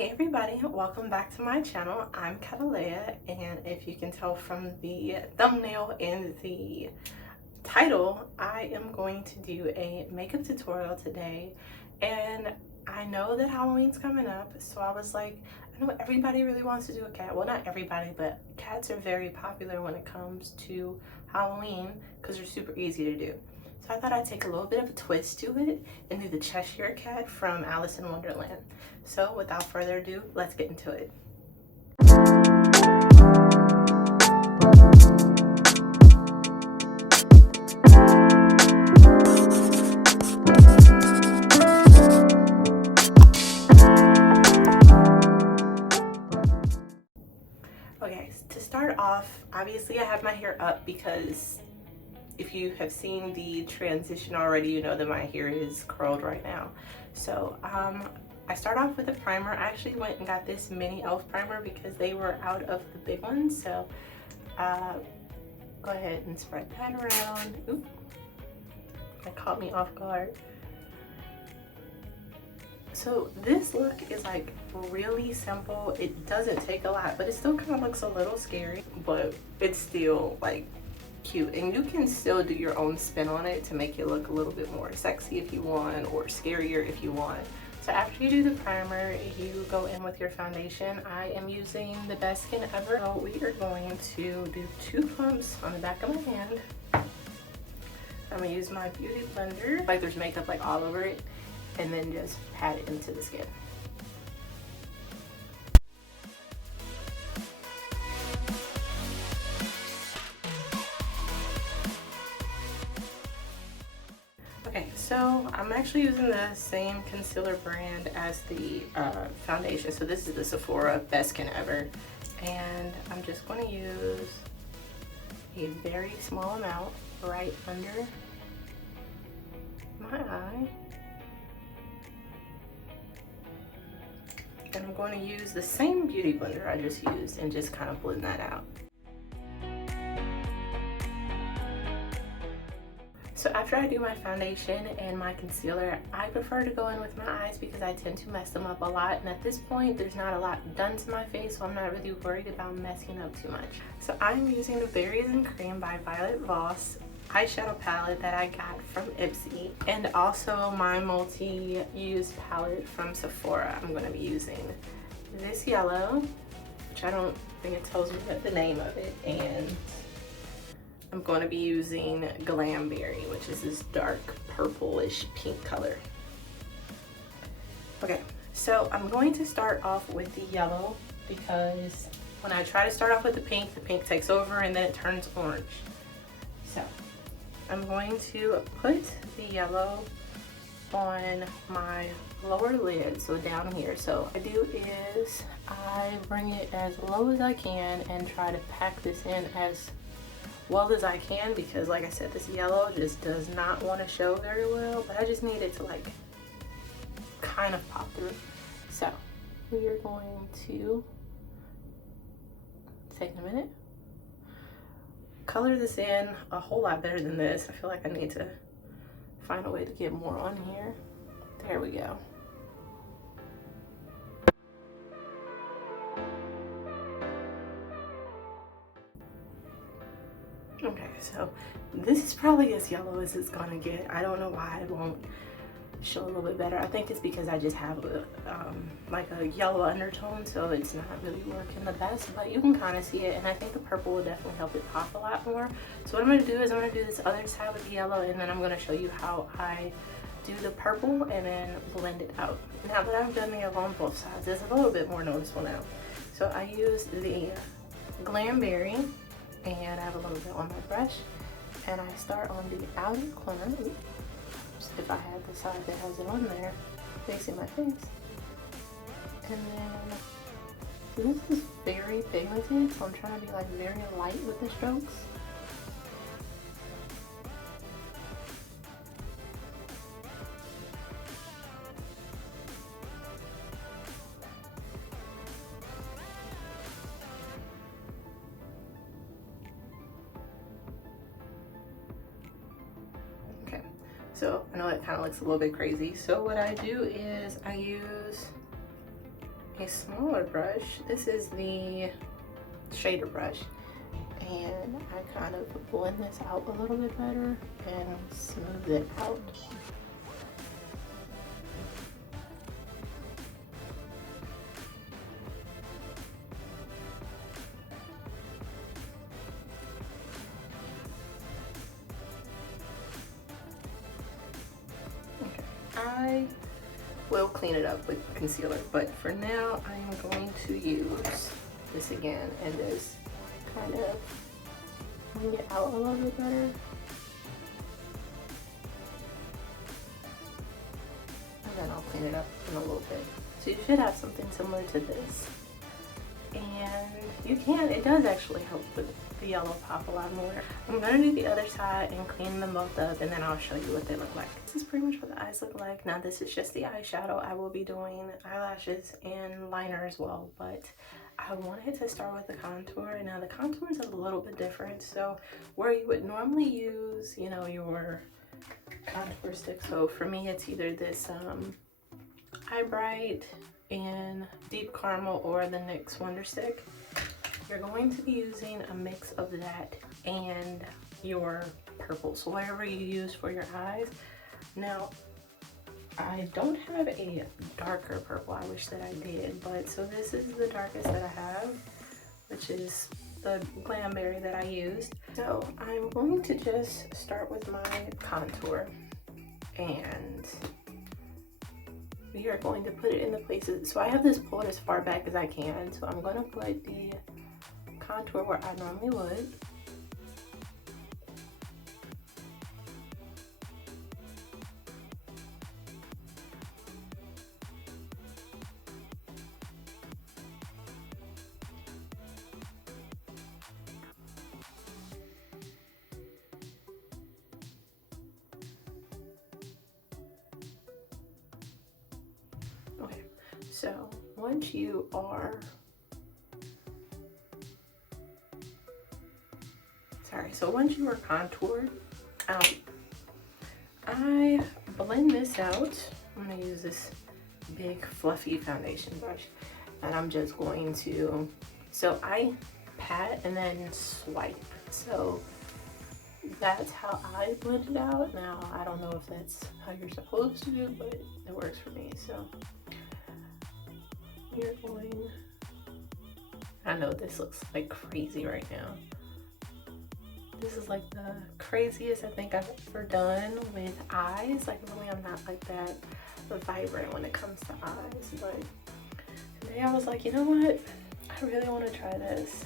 Hey everybody, welcome back to my channel. I'm Catalea, and if you can tell from the thumbnail and the title, I am going to do a makeup tutorial today. And I know that Halloween's coming up, so I was like, I know everybody really wants to do a cat. Well, not everybody, but cats are very popular when it comes to Halloween because they're super easy to do. So I thought I'd take a little bit of a twist to it and do the Cheshire Cat from Alice in Wonderland. So without further ado, let's get into it. Okay, to start off, obviously I have my hair up because if you have seen the transition already, you know that my hair is curled right now. So I start off with a primer. I actually went and got this mini elf primer because they were out of the big ones. So go ahead and spread that around. Oop, that caught me off guard. So this look is like really simple. It doesn't take a lot, but it still kind of looks a little scary, but it's still like cute, and you can still do your own spin on it to make it look a little bit more sexy if you want, or scarier if you want. So after you do the primer, you go in with your foundation. I am using the Best Skin Ever. So we are going to do 2 pumps on the back of my hand. I'm gonna use my beauty blender, like there's makeup like all over it, and then just pat it into the skin. Okay, so I'm actually using the same concealer brand as the foundation. So this is the Sephora Best Skin Ever. And I'm just going to use a very small amount right under my eye. And I'm going to use the same beauty blender I just used and just kind of blend that out. So after I do my foundation and my concealer, I prefer to go in with my eyes because I tend to mess them up a lot. And at this point, there's not a lot done to my face, so I'm not really worried about messing up too much. So I'm using the Berries and Cream by Violet Voss eyeshadow palette that I got from Ipsy, and also my multi-use palette from Sephora. I'm going to be using this yellow, which I don't think it tells me the name of it, and I'm going to be using Glam, which is this dark purplish pink color. Okay, so I'm going to start off with the yellow because when I try to start off with the pink takes over and then it turns orange. So I'm going to put the yellow on my lower lid, so down here. So what I do is I bring it as low as I can and try to pack this in as well as I can, because like I said, this yellow just does not want to show very well, but I just need it to like kind of pop through. So we are going to take a minute, color this in a whole lot better than this. I feel like I need to find a way to get more on here. There we go. Okay, so this is probably as yellow as it's gonna get. I don't know why it won't show a little bit better. I think it's because I just have a, like a yellow undertone, so it's not really working the best, but you can kind of see it, and I think the purple will definitely help it pop a lot more. So what I'm gonna do is I'm gonna do this other side with the yellow, and then I'm gonna show you how I do the purple and then blend it out. Now that I've done the yellow on both sides, it's a little bit more noticeable now. So I use the Glam, and I have a little bit on my brush, and I start on the outer corner. Oops, if I had the side that has it on there facing my face, and then this is very pigmented, so I'm trying to be like very light with the strokes. So I know it kind of looks a little bit crazy. So what I do is I use a smaller brush. This is the shader brush, and I kind of blend this out a little bit better and smooth it out. Okay, I will clean it up with concealer, but for now I am going to use this again and just kind of bring it out a little bit better. And then I'll clean it up in a little bit. So you should have something similar to this. And it does actually help with the yellow pop a lot more. I'm gonna do the other side and clean them both up, and then I'll show you what they look like. This is pretty much what the eyes look like. Now this is just the eyeshadow. I will be doing eyelashes and liner as well, but I wanted to start with the contour. Now the contour is a little bit different. So where you would normally use, you know, your contour stick. So for me, it's either this Eye Bright in Deep Caramel or the NYX Wonder Stick. You're going to be using a mix of that and your purple, so whatever you use for your eyes. Now, I don't have a darker purple. I wish that I did, but so this is the darkest that I have, which is the Glam berry that I used. So I'm going to just start with my contour, and we are going to put it in the places. So I have this pulled as far back as I can, so I'm going to put the contour where I normally would. Okay, so once you are contoured out, I blend this out. I'm gonna use this big fluffy foundation brush, and I'm just going to, so I pat and then swipe. So that's how I blend it out. Now, I don't know if that's how you're supposed to do, but it works for me. So you're going, I know this looks like crazy right now. This is like the craziest I think I've ever done with eyes. Like really, I'm not like that vibrant when it comes to eyes, but today I was like, you know what? I really want to try this.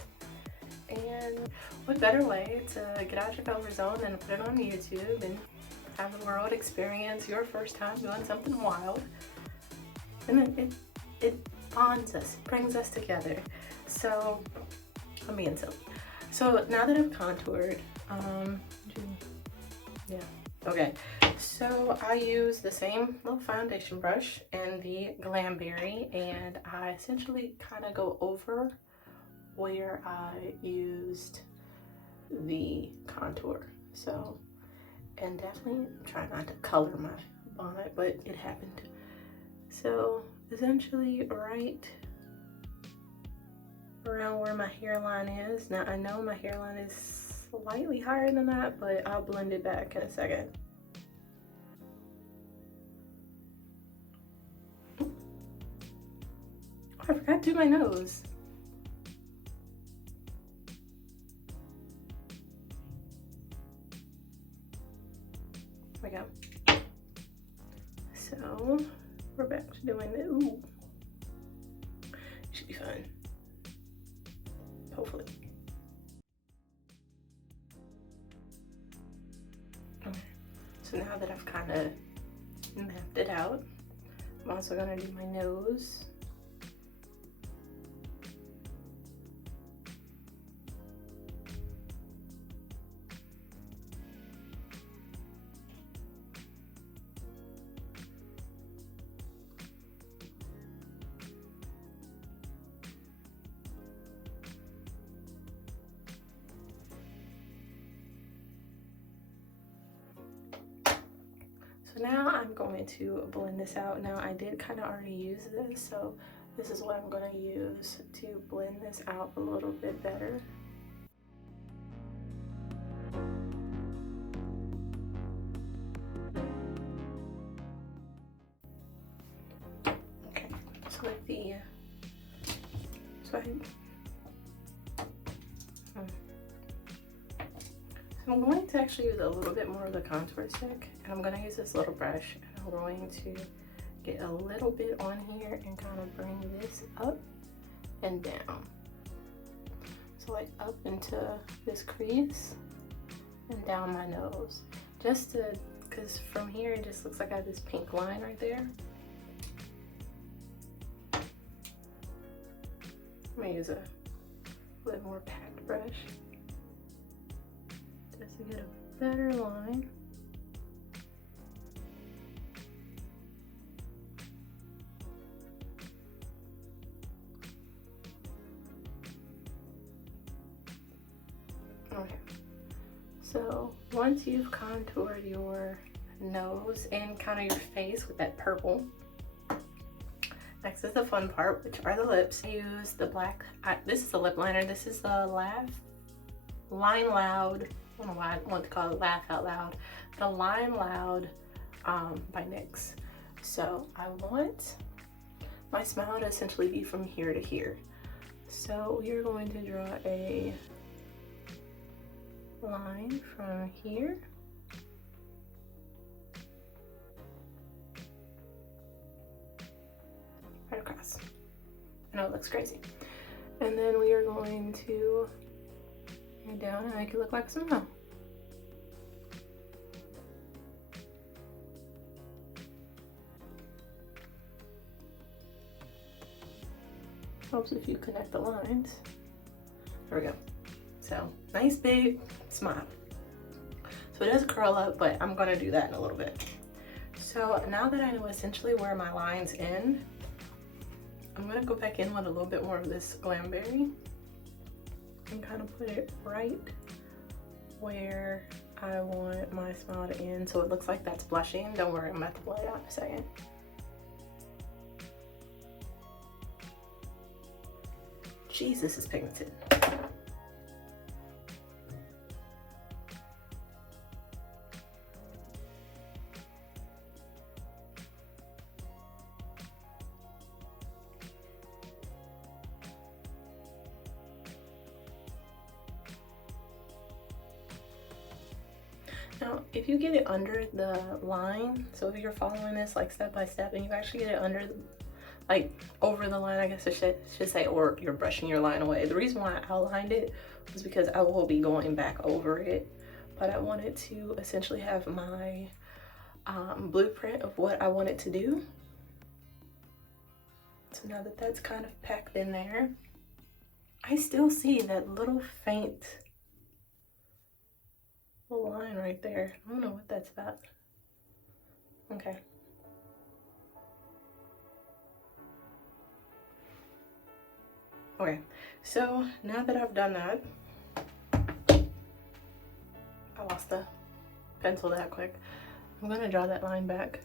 And what better way to get out your comfort zone than put it on YouTube and have the world experience your first time doing something wild. And then it bonds us, it brings us together. So I'm being silly. So now that I've contoured, yeah, okay. So I use the same little foundation brush and the Glam berry, and I essentially kind of go over where I used the contour. So, and definitely try not to color my bonnet, but it happened. So essentially right around where my hairline is. Now I know my hairline is slightly higher than that, but I'll blend it back in a second. Oh, I forgot to do my nose. There we go. So we're back to doing the, ooh, should be fun. Hopefully. Okay, so now that I've kind of mapped it out, I'm also gonna do my nose. So now I'm going to blend this out. Now I did kind of already use this, so this is what I'm going to use to blend this out a little bit better. Okay, so with the So I'm going to actually use a little bit more of the contour stick, and I'm going to use this little brush, and I'm going to get a little bit on here and kind of bring this up and down. So like up into this crease and down my nose, just to, because from here it just looks like I have this pink line right there. I'm gonna use a little more packed brush just to get a better line. Okay, so once you've contoured your nose and kind of your face with that purple, next is the fun part, which are the lips. I use the black, this is the lip liner. This is the Line Loud, I don't know why I want to call it Laugh Out Loud. The Line Loud by NYX. So I want my smile to essentially be from here to here. So we are going to draw a line from here right across. I know it looks crazy. And then we are going to go down and make it look like a smile. Helps if you connect the lines. There we go. So nice big smile. So it does curl up, but I'm gonna do that in a little bit. So now that I know essentially where my lines end, I'm gonna go back in with a little bit more of this Glam Berry and kind of put it right where I want my smile to end, so it looks like that's blushing. Don't worry, I'm about to blow it out in a second. Jeez, this is pigmented. Now, if you get it under the line, so if you're following this like step by step and you actually get it under, like over the line, I guess I should say, or you're brushing your line away. The reason why I outlined it was because I will be going back over it, but I wanted to essentially have my blueprint of what I wanted to do. So now that that's kind of packed in there, I still see that little faint line right there. I don't know what that's about. Okay. Okay, so now that I've done that, I lost the pencil that quick. I'm gonna draw that line back.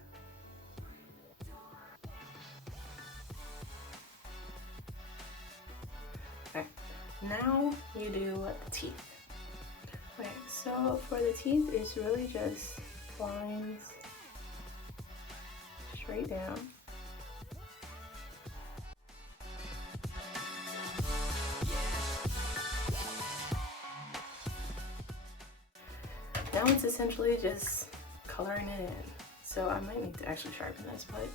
Okay, now you do the teeth. Okay, so for the teeth, it's really just lines straight down. Now it's essentially just coloring it in. So I might need to actually sharpen this, but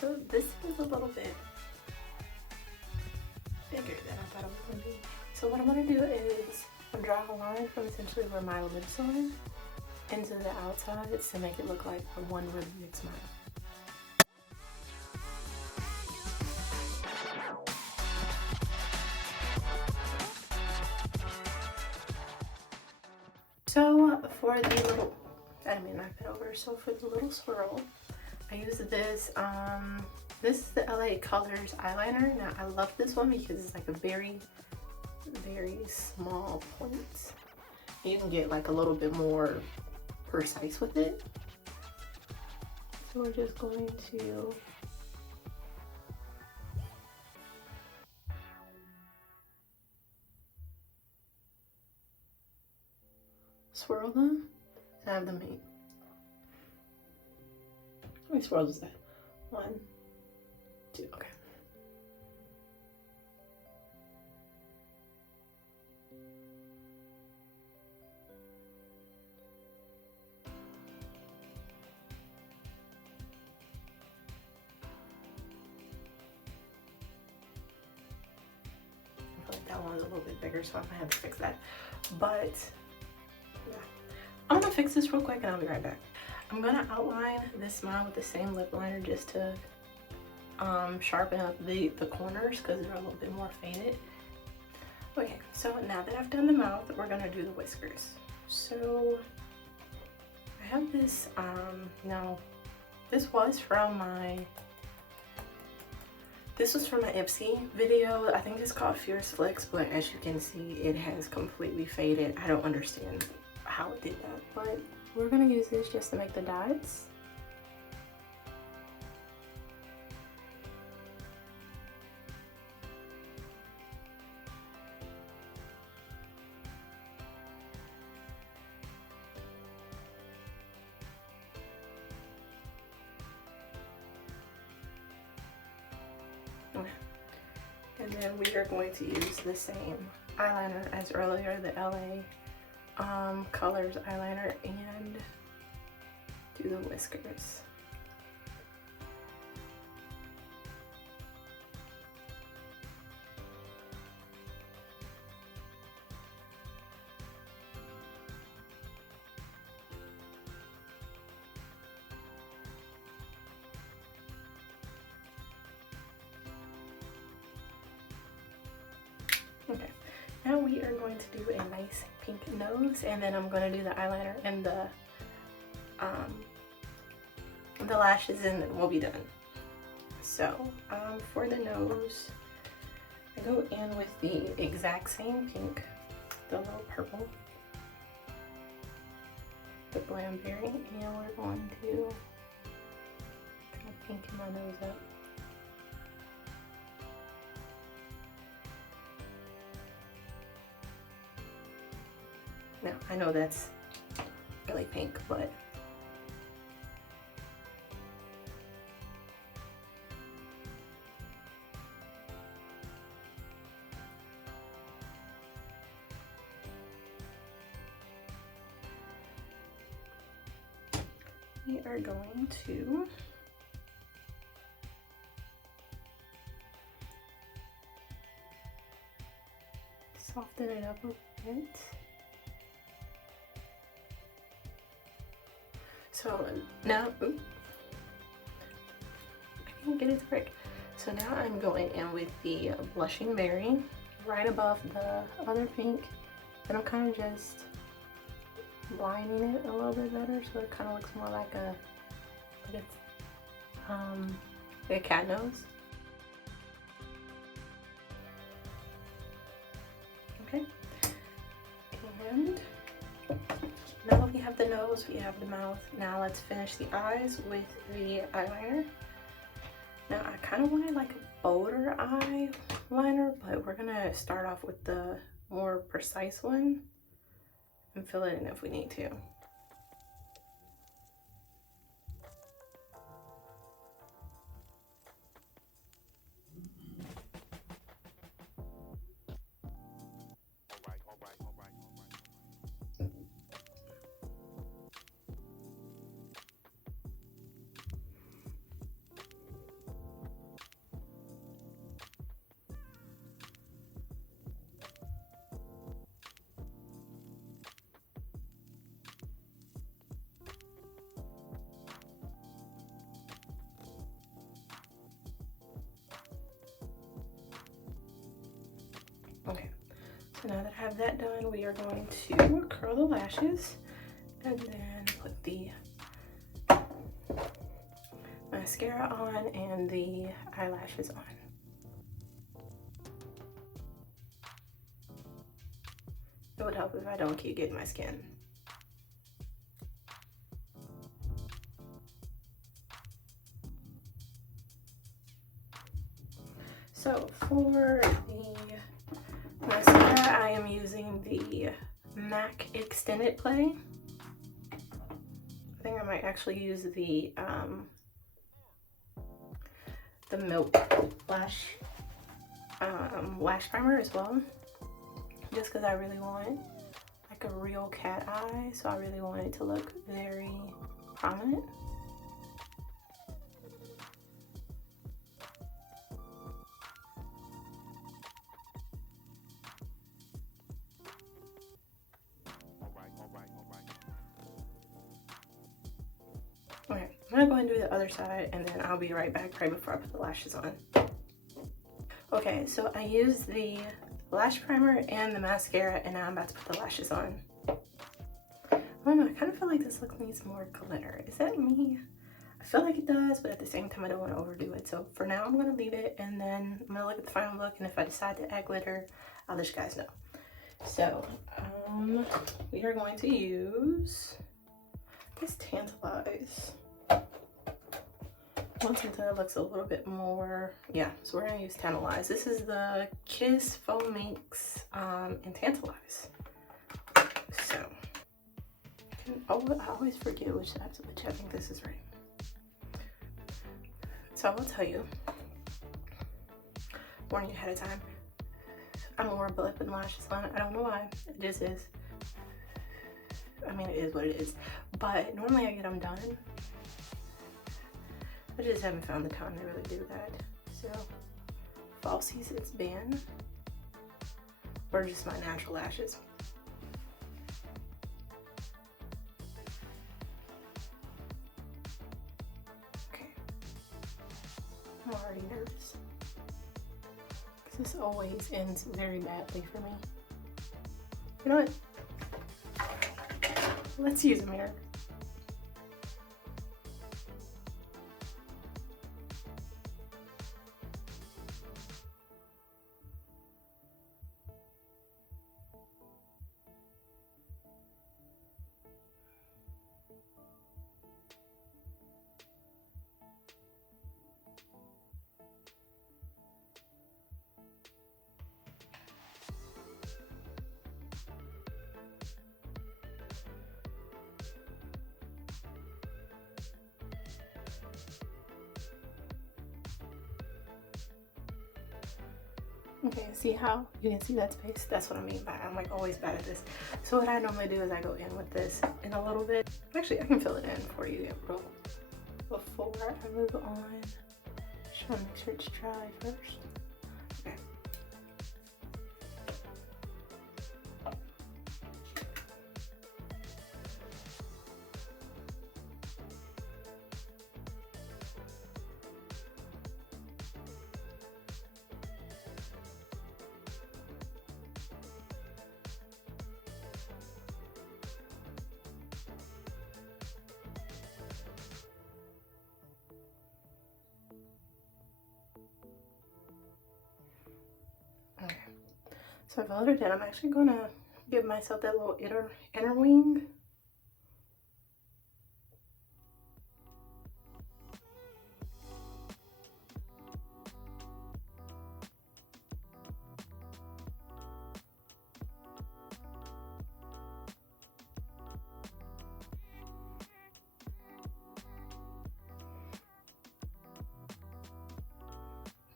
so this is a little bit So what I'm going to do is I'm drawing a line from essentially where my lips are into the outsides to make it look like a one really big smile. So for the little, I didn't mean to knock that over. So for the little swirl, I use this, this is the LA Colors eyeliner. Now I love this one because it's like a very, very small point. You can get like a little bit more precise with it. So we're just going to swirl them. So I have them made. How many swirls is that? 1, 2, okay. I feel like that one's a little bit bigger, so I might have to fix that. But yeah, I'm gonna fix this real quick and I'll be right back. I'm gonna outline this smile with the same lip liner just to sharpen up the corners because they're a little bit more faded. Okay, so now that I've done the mouth, we're gonna do the whiskers. So I have this, now this was from my Ipsy video. I think it's called Fierce Flicks, but as you can see, it has completely faded. I don't understand how it did that, but we're gonna use this just to make the dots. Okay. And then we are going to use the same eyeliner as earlier, the LA Colors eyeliner, and do the whiskers. Okay, now we are going to do a nice pink nose, and then I'm going to do the eyeliner and the lashes, and then we'll be done. So for the nose, I go in with the exact same pink, the little purple, the Glam berry, and we're going to kind of pinken my nose up. Now, I know that's really pink, but we are going to soften it up a bit. So now, oops, I can't get it to break. So now I'm going in with the Blushing Berry right above the other pink, and I'm kind of just lining it a little bit better so it kind of looks more like a cat nose. Okay, and now that we have the nose, we have the mouth. Now let's finish the eyes with the eyeliner. Now I kind of wanted like a bolder eyeliner, but we're gonna start off with the more precise one and fill it in if we need to. Okay, so now that I have that done, we are going to curl the lashes and then put the mascara on and the eyelashes on. It would help if I don't keep getting my skin. So for the mascara, I am using the MAC Extended Play. I think I might actually use the Milk Lash Lash Primer as well, just because I really want like a real cat eye, so I really want it to look very prominent. Okay, I'm gonna go ahead and do the other side and then I'll be right back right before I put the lashes on. Okay, so I used the lash primer and the mascara and now I'm about to put the lashes on. I don't know, I kind of feel like this look needs more glitter. Is that me? I feel like it does, but at the same time I don't want to overdo it. So for now I'm gonna leave it and then I'm gonna look at the final look, and if I decide to add glitter, I'll let you guys know. So we are going to use this Tantalize. I want something that looks a little bit more, yeah, so we're gonna use Tantalize. This is the Kiss Foam Mix and Tantalize. So, oh, I always forget which side's which. I think this is right. So I will tell you, warning you ahead of time, I'm more blip and lashes on. I don't know why, it just is. I mean, it is what it is. But normally I get them done. I just haven't found the time to really do that. So, falsies, it's been, or just my natural lashes. Okay. I'm already nervous. This always ends very badly for me. You know what? Let's use a mirror. Okay, see how you can see that space? That's what I mean by I'm like always bad at this. So what I normally do is I go in with this in a little bit. Actually, I can fill it in for you real before I move on. Just want to make sure it's dry first. Okay. Okay, so I've filled it in. I'm actually gonna give myself that little inner wing.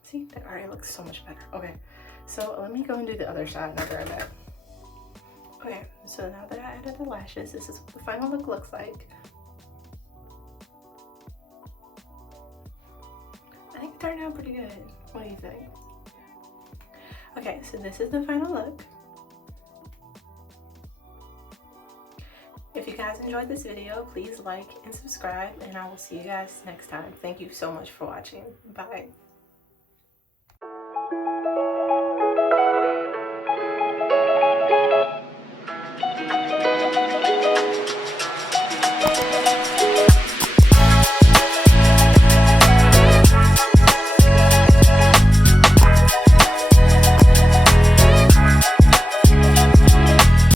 See, that already looks so much better. Okay, so let me go and do the other side and I'll be right back. Okay, so now that I added the lashes, this is what the final look looks like. I think it turned out pretty good. What do you think? Okay, so this is the final look. If you guys enjoyed this video, please like and subscribe, and I will see you guys next time. Thank you so much for watching. Bye.